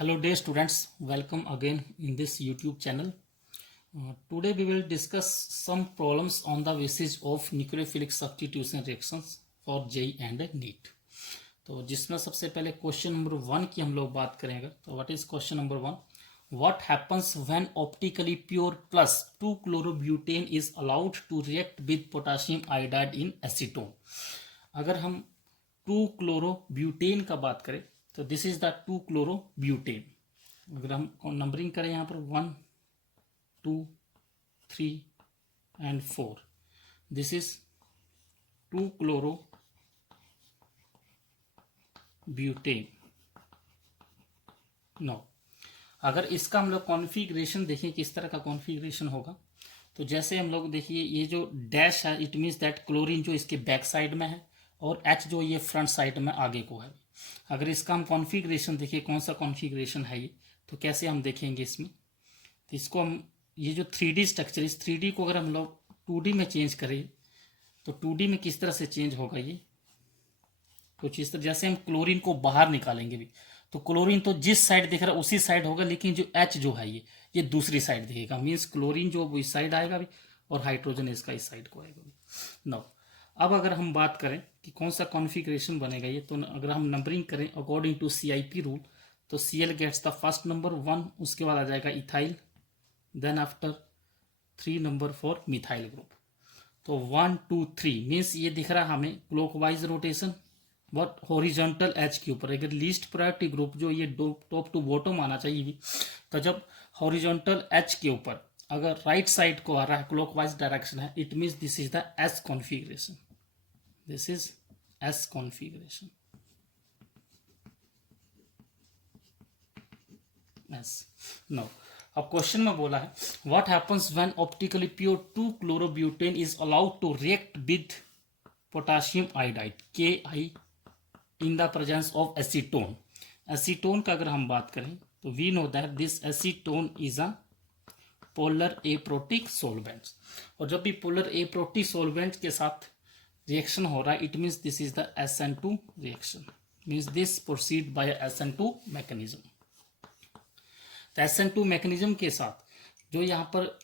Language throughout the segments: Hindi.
Hello dear students, welcome again in this YouTube channel. Today we will discuss some problems on the basis of nucleophilic substitution reactions for JEE and NEET. तो जिसमें सबसे पहले क्वेश्चन नंबर 1 की हम लोग बात करेंगे. तो what is question number 1? What happens when optically pure plus 2-chlorobutane is allowed to react with potassium iodide in acetone? अगर हम 2-chlorobutane का बात करें तो दिस इज द 2-chlorobutane. अगर हम नंबरिंग करें यहाँ पर 1, 2, 3 and 4, this is 2-chlorobutane. No, अगर इसका हम लोग कॉन्फ़िगरेशन देखें किस तरह का कॉन्फ़िगरेशन होगा, तो जैसे हम लोग देखिए ये जो डैश है इट मीन्स दैट क्लोरीन जो इसके बैक साइड में है और H जो ये फ्रंट साइड में आगे को है. अगर इसका हम कॉन्फ़िगरेशन देखिए कौन सा कॉन्फ़िगरेशन है ये, तो कैसे हम देखेंगे इसमें. तो इसको हम ये जो 3D स्ट्रक्चर, इस 3D को अगर हम लोग 2D में चेंज करें तो 2D में किस तरह से चेंज होगा ये कुछ इस तरह. जैसे हम क्लोरीन को बाहर निकालेंगे भी तो क्लोरीन तो जिस साइड दिख रहा है उसी साइड होगा, लेकिन जो H जो है ये दूसरी साइड दिखेगा. मीन्स क्लोरीन जो इस साइड आएगा भी और हाइड्रोजन इसका इस साइड को आएगा भी. नो, अब अगर हम बात करें कि कौन सा कॉन्फ़िगरेशन बनेगा ये, तो अगर हम नंबरिंग करें अकॉर्डिंग टू CIP रूल, तो Cl gets the first number 1, उसके बाद आ जाएगा ethyl, then after 3 number for methyl group. तो 1, 2, 3 मीन्स ये दिख रहा है हमें clockwise rotation but horizontal H के ऊपर. अगर लीस्ट प्रायोरिटी ग्रुप जो ये टॉप टू बॉटम आना चाहिए भी, तो जब हॉरिजॉन्टल एच के ऊपर अगर राइट साइड को आ रहा है क्लॉकवाइज डायरेक्शन है, it means this is the S configuration. This is S configuration. S. No, अब क्वेश्चन में बोला है what happens when optically pure 2-chlorobutane is allowed to react with potassium iodide Ki in the presence of acetone. Acetone का अगर हम बात करें तो we know that this acetone is a polar aprotic solvent. और जब भी पोलर एप्रोटिक सॉल्वेंट के साथ रिएक्शन हो रहा है, it means this is the SN2 reaction. Means this proceed bye SN2 mechanism. तो SN2 मैकेनिज्म के साथ जो यहाँ पर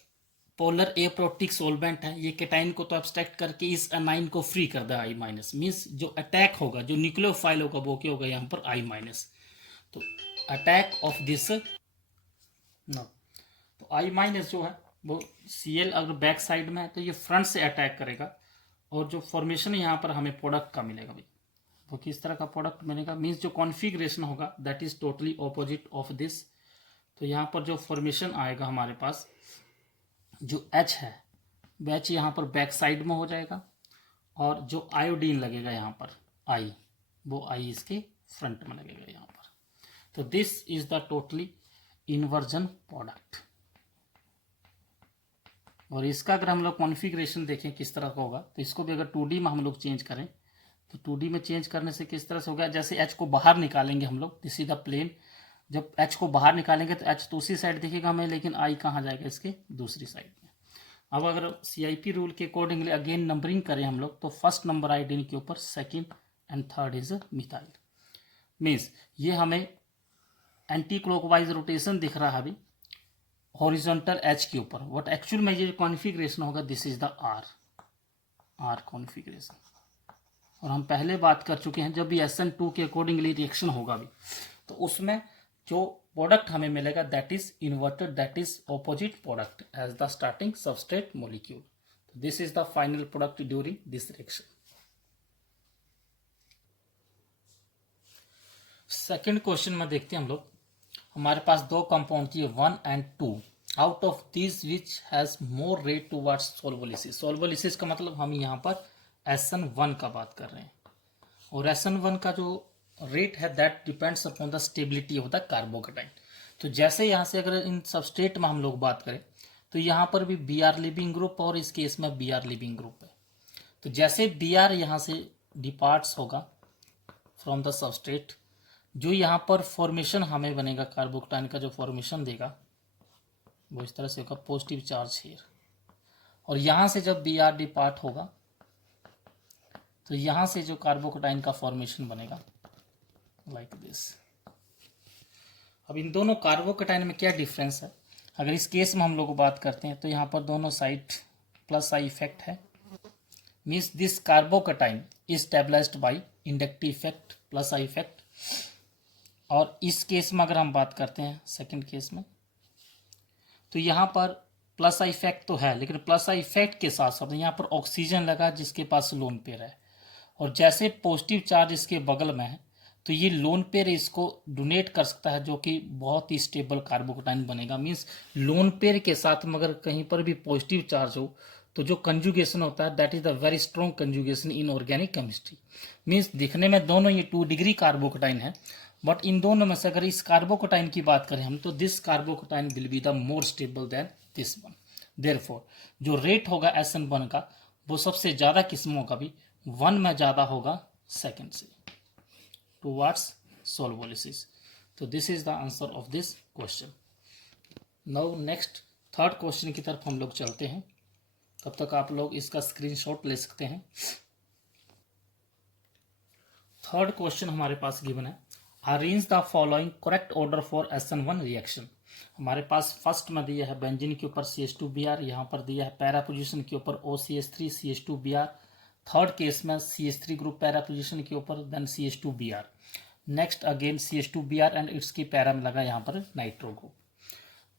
पोलर एप्रोटिक सॉल्वेंट है, ये केटाइन को तो एब्स्ट्रैक्ट करके इस एनाइन को फ्री कर दे I माइनस. मीन्स जो अटैक होगा, जो न्यूक्लियोफाइल होगा वो क्या होगा यहाँ पर I माइनस. तो अटैक ऑफ दिस नो, तो I माइनस जो है वो Cl अगर बैक साइड में है तो ये फ्रंट से अटैक करेगा और जो फॉर्मेशन यहाँ पर हमें प्रोडक्ट का मिलेगा भाई, वो किस तरह का प्रोडक्ट मिलेगा. मीन्स जो कॉन्फ़िगरेशन होगा that is totally opposite of this. तो यहाँ पर जो फॉर्मेशन आएगा हमारे पास, जो H है वो H यहाँ पर बैक साइड में हो जाएगा और जो आयोडीन लगेगा यहाँ पर I, वो I इसके फ्रंट में लगेगा यहाँ पर. तो this is the totally inversion product. और इसका अगर हम लोग कॉन्फ़िगरेशन देखें किस तरह का होगा, तो इसको भी अगर 2D में हम लोग चेंज करें तो 2D में चेंज करने से किस तरह से होगा. जैसे H को बाहर निकालेंगे हम लोग, दिस इज द प्लेन. जब H को बाहर निकालेंगे तो H तो उसी साइड दिखेगा हमें, लेकिन I कहाँ जाएगा, इसके दूसरी साइड में. अब अगर CIP रूल के अकॉर्डिंगली अगेन नंबरिंग करें हम लोग, तो फर्स्ट नंबर आयोडीन के ऊपर, second and third is methyl. Means ये हमें एंटी क्लॉकवाइज रोटेशन दिख रहा है अभी हॉरिजॉन्टल एच के ऊपर, बट एक्चुअल में ये कॉन्फ़िगरेशन होगा this is the R configuration. और हम पहले बात कर चुके हैं जब भी SN2 के अकॉर्डिंगली रिएक्शन होगा भी, तो उसमें जो प्रोडक्ट हमें मिलेगा that is inverted, that is opposite product as the starting substrate molecule. This is the final product during this reaction. Second question में देखते हैं हम लोग. हमारे पास दो कंपाउंड की 1 and 2. Out of this which has more rate towards solvolysis. Solvolysis का मतलब हम यहाँ पर SN1 का बात कर रहे हैं, और SN1 का जो रेट है that depends upon the stability of the carbocation. तो जैसे यहाँ से अगर इन सबस्ट्रेट में हम लोग बात करें तो यहाँ पर भी Br लिविंग ग्रुप और इस केस में Br लिविंग ग्रुप है. तो जैसे Br यहाँ से डिपार्ट्स होगा फ्रॉम द सबस्ट्रेट, जो यहाँ पर फॉर्मेशन हमें बनेगा कार्बोकेटाइन का, जो फॉर्मेशन देगा वो इस तरह से होगा पॉजिटिव चार्ज हियर. और यहाँ से जब Br डिपार्ट होगा तो यहाँ से जो कार्बोकेटाइन का फॉर्मेशन बनेगा लाइक दिस. अब इन दोनों कार्बोकेटाइन में क्या डिफरेंस है, अगर इस केस में हम लोग बात करते हैं तो यहाँ पर दोनों साइड प्लस आई इफेक्ट है, means this carbocation is stabilised by inductive effect plus I effect. और इस केस में अगर हम बात करते हैं सेकंड केस में, तो यहाँ पर प्लस आई इफेक्ट तो है, लेकिन प्लस आई इफेक्ट के साथ साथ यहाँ पर ऑक्सीजन लगा जिसके पास लोन पेयर है, और जैसे पॉजिटिव चार्ज इसके बगल में है तो ये लोन पेयर इसको डोनेट कर सकता है, जो कि बहुत ही स्टेबल कार्बोकेटाइन बनेगा। मीन्स लोन पेयर के साथ में अगर कहीं पर भी पॉजिटिव चार्ज हो तो जो कंजुगेशन होता है that is the very strong conjugation in organic chemistry. Means दिखने में दोनों ये 2 डिग्री कार्बोकेटाइन है, बट इन दोनों में से अगर इस कार्बोकेटाइन की बात करें हम तो this carbocation will be the more stable then this one. Therefore जो रेट होगा SN1 का वो सबसे ज़्यादा किस्मों का भी 1 में ज़्यादा होगा सेकेंड से टूवर्ड्स सोल्वोलिसिस। तो this is the answer of this question. Now next third question की तरफ हम लोग चलते हैं, तब तक आप लोग इसका स्क्रीनशॉट ले सकते हैं। थर्ड क्वेश्चन हमारे पास गिवन है, arrange the following correct order for SN1 reaction. हमारे पास फर्स्ट में दिया है बेंजीन के ऊपर CH2Br, यहाँ पर दिया है पैरा पोजीशन के ऊपर OCH3 CH2Br, थर्ड केस में CH3 ग्रुप पैरा पोजीशन के ऊपर then CH2Br, next again CH2Br and its की पैरा में लगा यहाँ पर नाइट्रो ग्रुप।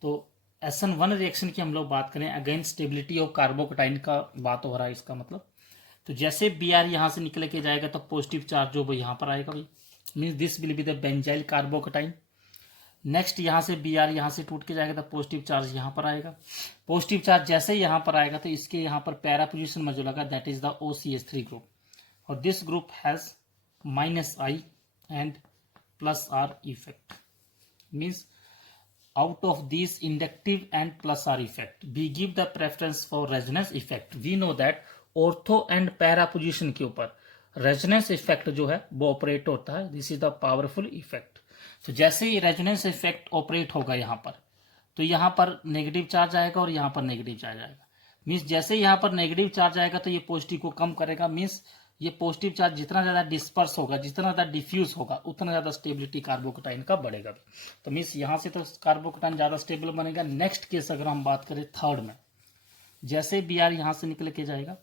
तो SN1 रिएक्शन की हम लोग बात करें, अगेन स्टेबिलिटी ऑफ कार्बोकेटाइन का बात हो रहा है इसका मतलब। तो जैसे Br यहाँ से निकल के जाएगा तो पॉजिटिव चार्ज जो वो यहाँ पर आएगा भाई, means this will be the benzyl carbocation. Next यहाँ से Br यहाँ से टूट के जाएगा तो पॉजिटिव चार्ज यहाँ पर आएगा, पॉजिटिव चार्ज जैसे ही यहाँ पर आएगा तो इसके यहाँ पर पैरा पोजीशन में जो लगा that is the OCH3 group, और this group has -I and +R effect. Means out of these inductive and plus R effect we give the preference for resonance effect। we know that ortho and para position के ऊपर resonance effect जो है वो ऑपरेट होता है, this is the powerful effect। तो जैसे ही resonance effect ऑपरेट होगा यहाँ पर तो यहाँ पर नेगेटिव चार्ज आएगा और यहाँ पर नेगेटिव चार्ज आएगा। मीन्स जैसे यहाँ पर नेगेटिव चार्ज आएगा तो ये पॉजिटिव को कम करेगा, मीन्स ये पॉजिटिव चार्ज जितना ज़्यादा डिस्पर्स होगा, जितना ज़्यादा डिफ्यूज होगा, उतना ज़्यादा स्टेबिलिटी कार्बोकेटाइन का बढ़ेगा। तो मीन्स यहाँ से तो कार्बोकेटाइन ज़्यादा स्टेबल बनेगा। नेक्स्ट केस अगर हम बात करें थर्ड में, जैसे Br यहाँ से निकल के जाएगा,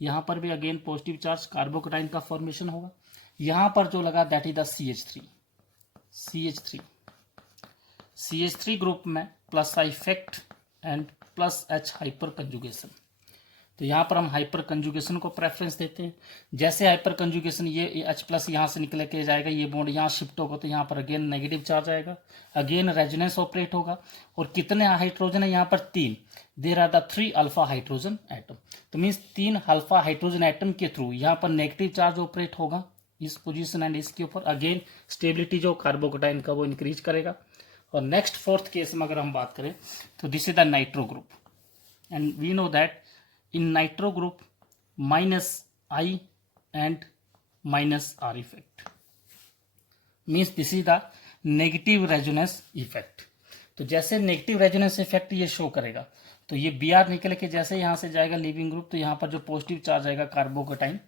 यहाँ पर भी अगेन पॉजिटिव चार्ज कार्बोकेटाइन का फॉर्मेशन होगा। यहाँ पर जो लगा that is the CH3 group में +I effect and +H hyper conjugation. तो यहाँ पर हम हाइपर कंजुगेशन को प्रेफरेंस देते हैं। जैसे हाइपर कंजुगेशन ये H+ यहाँ से निकल के जाएगा, ये बॉन्ड यहाँ शिफ्ट होगा तो यहाँ पर अगेन नेगेटिव चार्ज आएगा, अगेन रेजोनेंस ऑपरेट होगा। और कितने हाइड्रोजन है यहाँ पर 3, there are the 3 alpha hydrogen atom. तो मीन्स 3 अल्फा हाइड्रोजन एटम के थ्रू यहाँ पर नेगेटिव चार्ज ऑपरेट होगा इस पोजीशन एंड इसके ऊपर, अगेन स्टेबिलिटी जो कार्बोकेटाइन का वो इंक्रीज करेगा। और नेक्स्ट फोर्थ केस में अगर हम बात करें तो this is the nitro group, and we know that in nitro group -I and -R effect means this is the negative resonance effect। तो जैसे नेगेटिव रेजोनेंस इफेक्ट ये शो करेगा तो ये Br निकल के जैसे यहाँ से जाएगा लिविंग ग्रुप तो यहाँ पर जो पॉजिटिव चार्ज आएगा कार्बोकेटाइन,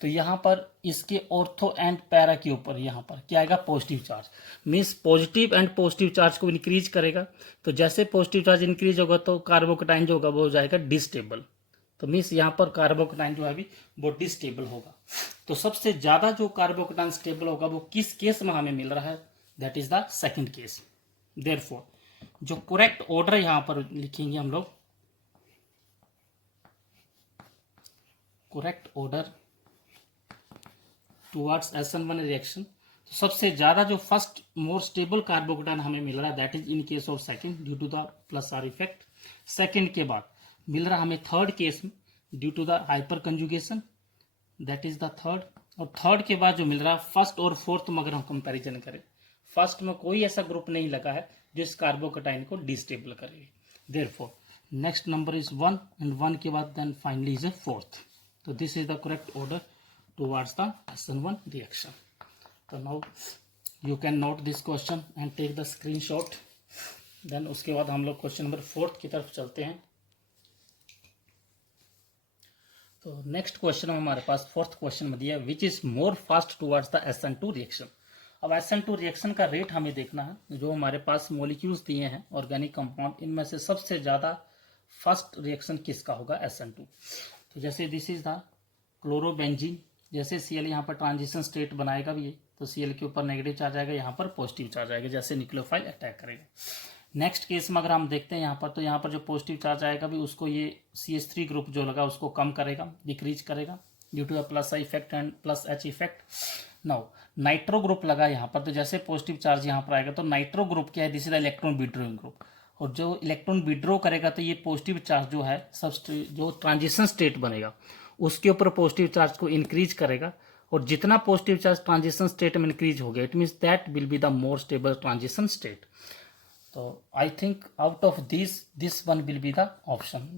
तो यहाँ पर इसके ऑर्थो एंड पैरा के ऊपर यहाँ पर क्या आएगा positive charge, means positive and positive charge को इंक्रीज करेगा। तो जैसे पॉजिटिव चार्ज इंक्रीज होगा तो कार्बोकेटाइन जो होगा वो हो जाएगा डिस्टेबल। तो मीन्स यहाँ पर कार्बोकेटाइन जो है अभी वो डिस्टेबल होगा। तो सबसे ज़्यादा जो कार्बोकेटाइन स्टेबल होगा वो किस केस में हमें मिल रहा है, that is the second case. Therefore जो करेक्ट ऑर्डर यहाँ पर लिखेंगे हम लोग, correct order towards SN1 reaction, तो सबसे ज़्यादा जो फर्स्ट मोर स्टेबल कार्बोकेटाइन हमें मिल रहा है that is in case of second due to the +R effect. Second के बाद मिल रहा हमें थर्ड केस में due to the hyperconjugation, that is the third. और थर्ड के बाद जो मिल रहा है फर्स्ट और फोर्थ में अगर हम कंपैरिजन करें, फर्स्ट में कोई ऐसा ग्रुप नहीं लगा है जो इस कार्बोकेटाइन को डिस्टेबल करेगी। Therefore next number is 1 and 1 के बाद then finally is a fourth. तो this is the correct order towards the SN1 reaction. तो now you can note this question and take the screenshot. Then उसके बाद हम लोग क्वेश्चन नंबर 4 की तरफ चलते हैं। तो नेक्स्ट क्वेश्चन में हमारे पास फोर्थ क्वेश्चन में दिया which is more fast towards the SN2 reaction. अब SN2 रिएक्शन का रेट हमें देखना है। जो हमारे पास मॉलिक्यूल्स दिए हैं ऑर्गेनिक कंपाउंड, इनमें से सबसे ज़्यादा फर्स्ट रिएक्शन किसका होगा, SN2। तो जैसे दिस इज द क्लोरोबेंजीन, जैसे Cl यहाँ पर ट्रांजिशन स्टेट बनाएगा भी, तो Cl के ऊपर नेगेटिव चार्ज आएगा, यहाँ पर पॉजिटिव चार्ज आएगा, जैसे न्यूक्लियोफाइल अटैक करेगा। नेक्स्ट केस में अगर हम देखते हैं यहाँ पर, तो यहाँ पर जो पॉजिटिव चार्ज आएगा भी उसको ये CH3 ग्रुप जो लगा उसको कम करेगा, डिक्रीज करेगा due to a plus effect and plus H effect. Now nitro group लगा यहाँ पर, तो जैसे पॉजिटिव चार्ज यहाँ पर आएगा तो नाइट्रो ग्रुप क्या है, this is the electron withdrawing group, और जो इलेक्ट्रॉन विड्रॉ करेगा तो ये पॉजिटिव चार्ज जो है जो ट्रांजिशन स्टेट बनेगा उसके ऊपर पॉजिटिव चार्ज को इंक्रीज करेगा, और जितना पॉजिटिव चार्ज ट्रांजिशन स्टेट में इंक्रीज हो गया, it means that will be the more stable transition state. तो I think out of this one will be the option.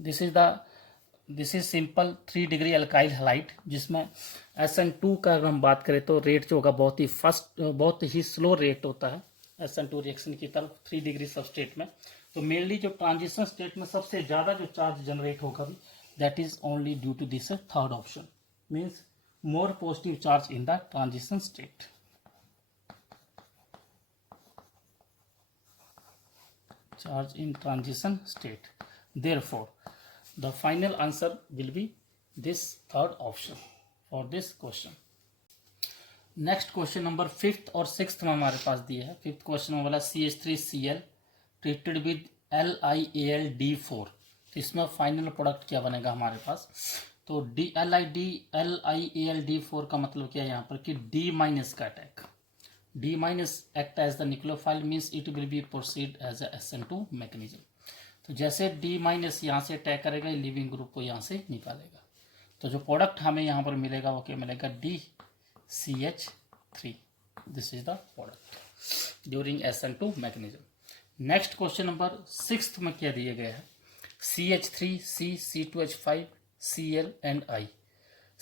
This is simple 3 degree alkyl halide, जिसमें SN2 का अगर हम बात करें तो रेट जो होगा बहुत ही स्लो रेट होता है SN2 रिएक्शन की तरफ 3 डिग्री सबस्टेट में। तो मेनली जो ट्रांजिशन स्टेट में सबसे ज़्यादा जो चार्ज जनरेट होगा that is only due to this third option, means more positive charge in the transition state. Charge in transition state. Therefore, the final answer will be this third option for this question. Next question number 5th और 6th में हमारे पास दिया है। 5th क्वेश्चन में बोला CH3Cl treated with LiAlD4, तो इसमें फाइनल प्रोडक्ट क्या बनेगा हमारे पास। तो LiAlD4 का मतलब क्या है यहाँ पर कि D माइनस का attack, D minus act as the nucleophile means it will be proceed as a SN2 mechanism। तो जैसे D माइनस यहाँ से अटैक करेगा, लिविंग ग्रुप को यहाँ से निकालेगा, तो जो प्रोडक्ट हमें यहाँ पर मिलेगा वो क्या मिलेगा, DCH3। This is the product during SN2 mechanism। Next question number 6th में क्या दिया गया है, CH3C C2H5 Cl and I,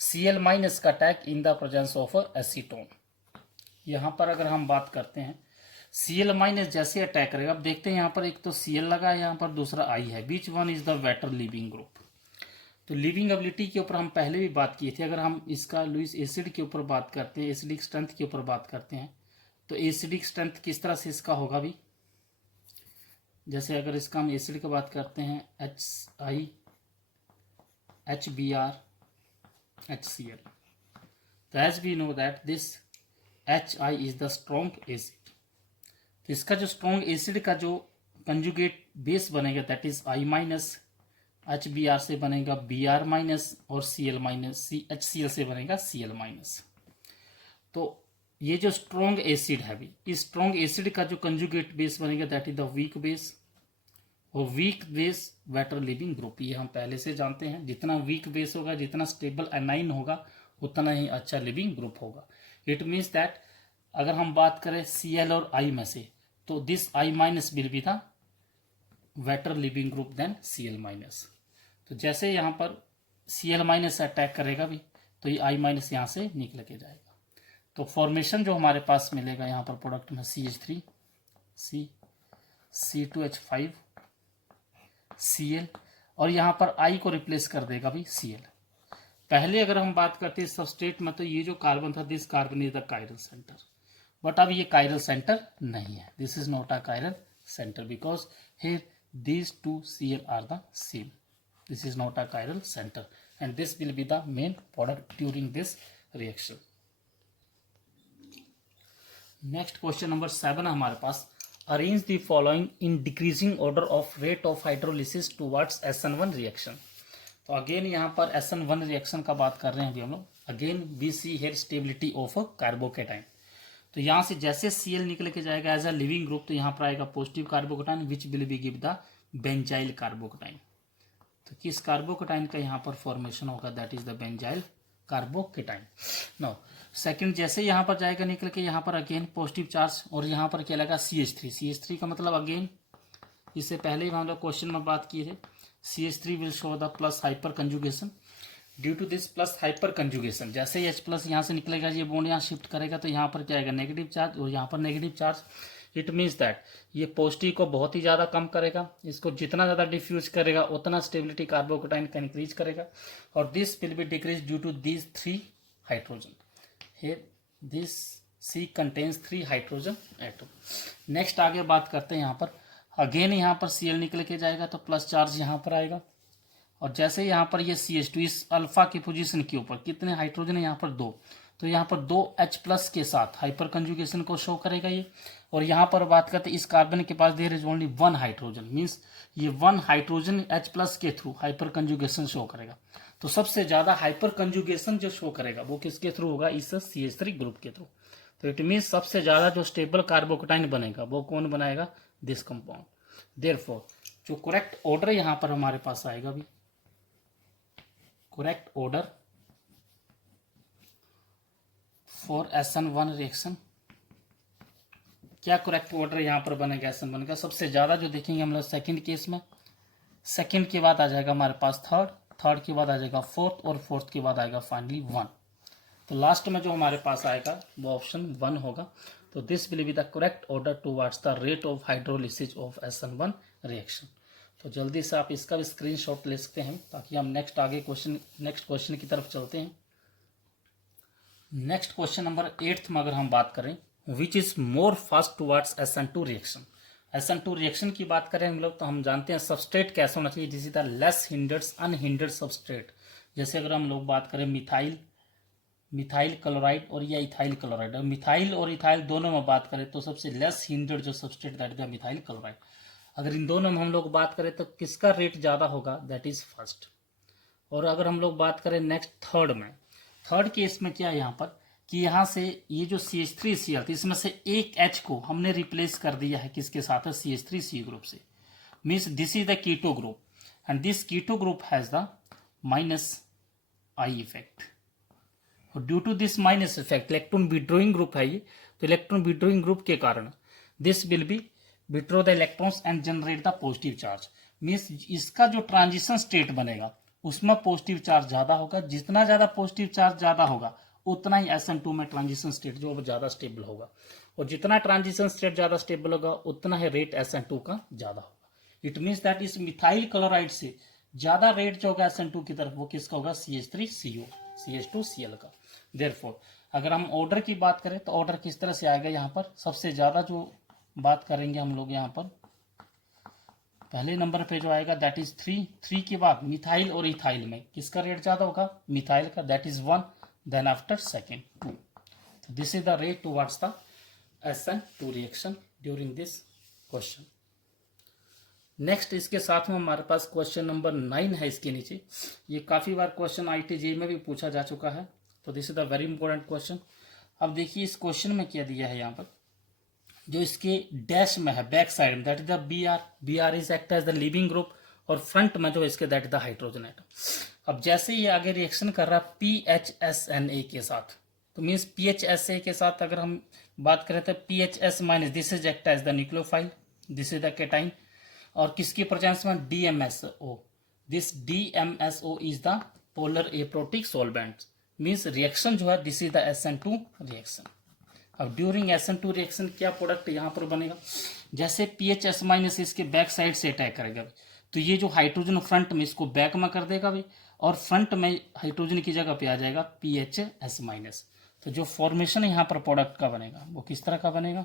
Cl minus का attack in the presence of acetone. यहाँ पर अगर हम बात करते हैं Cl माइनस जैसे अटैक करेगा, अब देखते हैं यहाँ पर एक तो Cl लगा है, यहाँ पर दूसरा I है, which one is the better leaving group. तो लिविंग एबिलिटी के ऊपर हम पहले भी बात की थी। अगर हम इसका लुईस एसिड के ऊपर बात करते हैं, एसिडिक स्ट्रेंथ के ऊपर बात करते हैं, तो एसिडिक स्ट्रेंथ किस तरह से इसका होगा भी, जैसे अगर इसका हम एसिड की बात करते हैं HI HBr HCl, तो as we know that this HI is the strong acid. तो इसका जो स्ट्रॉन्ग एसिड का जो कंजुगेट बेस बनेगा that is I minus, HBr से बनेगा Br माइनस, और Cl माइनस HCl से बनेगा Cl माइनस। तो ये जो स्ट्रॉन्ग एसिड है भी, इस स्ट्रॉन्ग एसिड का जो कंजुगेट बेस बनेगा that is the weak base, और weak base better leaving group, ये हम पहले से जानते हैं। जितना वीक बेस होगा, जितना स्टेबल एनाइन होगा, उतना ही अच्छा लिविंग ग्रुप होगा। इट मीन्स दैट अगर हम बात करें Cl और I में से, तो this I minus will be the better leaving group then Cl minus. तो जैसे यहाँ पर Cl माइनस अटैक करेगा भी, तो ये I माइनस यहाँ से निकल के जाएगा। तो फॉर्मेशन जो हमारे पास मिलेगा यहाँ पर प्रोडक्ट में CH3 C C2H5 Cl, और यहाँ पर I को रिप्लेस कर देगा भी Cl। पहले अगर हम बात करते हैं सबस्टेट में, तो ये जो कार्बन था this carbon is the chiral centre, but अब ये कायरल सेंटर नहीं है, this is not a chiral centre because here these two Cl are the same, this is not a chiral center and this will be the main product during this reaction। Next question number 7 हमारे पास, arrange the following in decreasing order of rate of hydrolysis towards SN1 reaction. तो अगेन यहाँ पर SN1 रिएक्शन का बात कर रहे हैं अभी हम लोग। Again we see here stability of carbocation. तो यहाँ से जैसे Cl निकल के जाएगा एज अ लिविंग ग्रुप, तो यहाँ पर आएगा positive carbocation which will be give the benzyl carbocation. तो किस कार्बोकेटाइन का यहाँ पर फॉर्मेशन होगा, that is the benzyl carbocation. No second, जैसे यहाँ पर जाएगा निकल के यहाँ पर अगेन पॉजिटिव चार्ज, और यहाँ पर क्या लगा CH3। CH3 का मतलब अगेन इससे पहले ही हम लोग क्वेश्चन में बात किए थे, CH3 will show the plus hyperconjugation. Due to this plus hyperconjugation, जैसे ही H प्लस यहाँ से निकलेगा, ये बॉन्ड यहाँ शिफ्ट करेगा, तो यहाँ पर क्या आएगा नेगेटिव चार्ज, और यहाँ पर negative charge. It means that ये पॉजिटिव को बहुत ही ज़्यादा कम करेगा, इसको जितना ज़्यादा डिफ्यूज करेगा उतना स्टेबिलिटी कार्बोकेटाइन का इंक्रीज करेगा, और this will be decrease due to these 3 hydrogen. Here this C contains 3 hydrogen atom. Next आगे बात करते हैं यहाँ पर, अगेन यहाँ पर Cl निकल के जाएगा तो प्लस चार्ज यहाँ पर आएगा, और जैसे यहाँ पर ये CH2 इस अल्फा की पोजीशन के ऊपर कितने हाइड्रोजन है यहाँ पर 2, तो यहाँ पर 2 H प्लस के साथ हाइपर कंजुगेशन को शो करेगा ये। और यहाँ पर बात करते हैं इस कार्बन के पास there is only 1 hydrogen, means ये 1 हाइड्रोजन H प्लस के थ्रू हाइपर कंजुगेशन शो करेगा। तो सबसे ज्यादा हाइपर कंजुगेशन जो शो करेगा वो किसके थ्रू होगा, इस CH3 ग्रुप के थ्रू। तो इट मीन्स सबसे ज्यादा जो स्टेबल कार्बोकेटाइन बनेगा वो कौन बनाएगा, दिस कंपाउंड। देयरफॉर जो करेक्ट ऑर्डर यहाँ पर हमारे पास आएगा भी, correct order for SN1 reaction, क्या करेक्ट ऑर्डर यहाँ पर बनेगा SN1 का, सबसे ज्यादा जो देखेंगे हम लोग सेकंड केस में, सेकंड के बाद आ जाएगा हमारे पास थर्ड, थर्ड के बाद आ जाएगा फोर्थ, और फोर्थ के बाद आएगा फाइनली 1। तो लास्ट में जो हमारे पास आएगा वो ऑप्शन 1 होगा। तो this will be the correct order towards the rate of hydrolysis of SN1 reaction. तो जल्दी से आप इसका भी स्क्रीनशॉट ले सकते हैं ताकि हम नेक्स्ट क्वेश्चन की तरफ चलते हैं। नेक्स्ट क्वेश्चन नंबर 8 में अगर हम बात करें, which is more fast towards SN2 reaction. SN2 reaction की बात करें हम लोग तो हम जानते हैं सबस्ट्रेट कैसा होना चाहिए, this is the less hindered unhindered substrate. जैसे अगर हम लोग बात करें मिथाइल क्लोराइड और या इथाइल क्लोराइड, मिथाइल और इथाइल दोनों में बात करें तो सबसे लेस हिंडर्ड जो substrate that is methyl chloride. अगर इन दोनों में हम लोग बात करें तो किसका रेट ज़्यादा होगा, दैट इज फर्स्ट। और अगर हम लोग बात करें नेक्स्ट थर्ड में, थर्ड केस में क्या है यहाँ पर कि यहाँ से ये जो CH3Cl इसमें से एक H को हमने रिप्लेस कर दिया है किसके साथ है, CH3C ग्रुप से, means this is the keto group and this keto group has the -I effect. और due to this minus effect electron withdrawing group है ये, तो इलेक्ट्रॉन विड्रोइंग ग्रुप के कारण this will be withdraw the electrons and generate the positive charge, means इसका जो ट्रांजिशन स्टेट बनेगा उसमें पॉजिटिव चार्ज ज्यादा होगा। जितना ज्यादा पॉजिटिव चार्ज ज्यादा होगा उतना ही SN2 में ट्रांजिशन स्टेट जो ज्यादा स्टेबल होगा, और जितना ट्रांजिशन स्टेट ज्यादा स्टेबल होगा उतना ही रेट SN2 का ज्यादा होगा। इट मीन्स दैट इस मिथाइल क्लोराइड से ज्यादा रेट जो होगा SN2 की तरफ वो किसका होगा, CH3CO CH2Cl का। देयरफॉर अगर हम ऑर्डर की बात करें तो ऑर्डर किस तरह से आएगा, यहाँ पर सबसे ज्यादा जो बात करेंगे हम लोग यहाँ पर पहले नंबर पे जो आएगा दैट इज 3 के बाद मिथाइल और इथाइल में किसका रेट ज्यादा होगा, मिथाइल का, that is 1, then after second 2। तो this is the rate towards the SN2 reaction during this question. Next इसके साथ में हमारे पास क्वेश्चन नंबर 9 है इसके नीचे। ये काफी बार क्वेश्चन IIT में भी पूछा जा चुका है, तो this is the very important question. अब देखिए इस क्वेश्चन में क्या दिया है यहाँ पर, जो इसके डैश में है बैक साइड में that is the BR is act as the leaving group, और फ्रंट में जो इसके that is the hydrogen atom. अब जैसे ये आगे रिएक्शन कर रहा है PHSNA के साथ, तो मीन्स PHSA के साथ अगर हम बात करें तो PHS minus this is act as the nucleophile, this is the cation, और किसकी प्रेजेंस में DMSO, this DMSO is the polar aprotic solvent, means reaction जो है this is the SN2 reaction. अब ड्यूरिंग SN2 रिएक्शन क्या प्रोडक्ट यहाँ पर बनेगा, जैसे PHS माइनस इसके बैक साइड से अटैक करेगा तो ये जो हाइड्रोजन फ्रंट में इसको बैक में कर देगा भी, और फ्रंट में हाइड्रोजन की जगह पे आ जाएगा PHS माइनस। तो जो फॉर्मेशन यहाँ पर प्रोडक्ट का बनेगा वो किस तरह का बनेगा,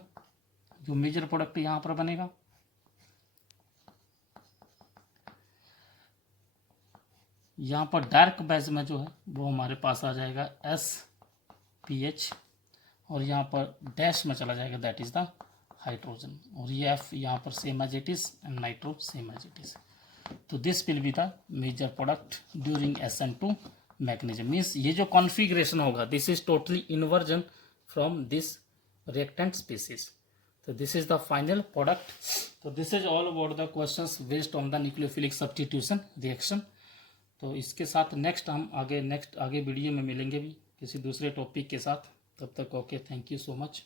जो मेजर प्रोडक्ट यहाँ पर बनेगा, यहाँ पर डार्क बेस में जो है वो हमारे पास आ जाएगा SPH, और यहाँ पर डैश में चला जाएगा दैट इज द हाइड्रोजन, और ये F यहाँ पर same as it is and nitro same as it is. तो this will be the major product during SN2 mechanism, means ये जो कॉन्फ़िगरेशन होगा this is totally inversion from this reactant species. तो this is the final product. तो this is all about the questions based on the nucleophilic substitution reaction. तो इसके साथ नेक्स्ट हम आगे वीडियो में मिलेंगे भी किसी दूसरे टॉपिक के साथ। तब तक okay, thank you so much.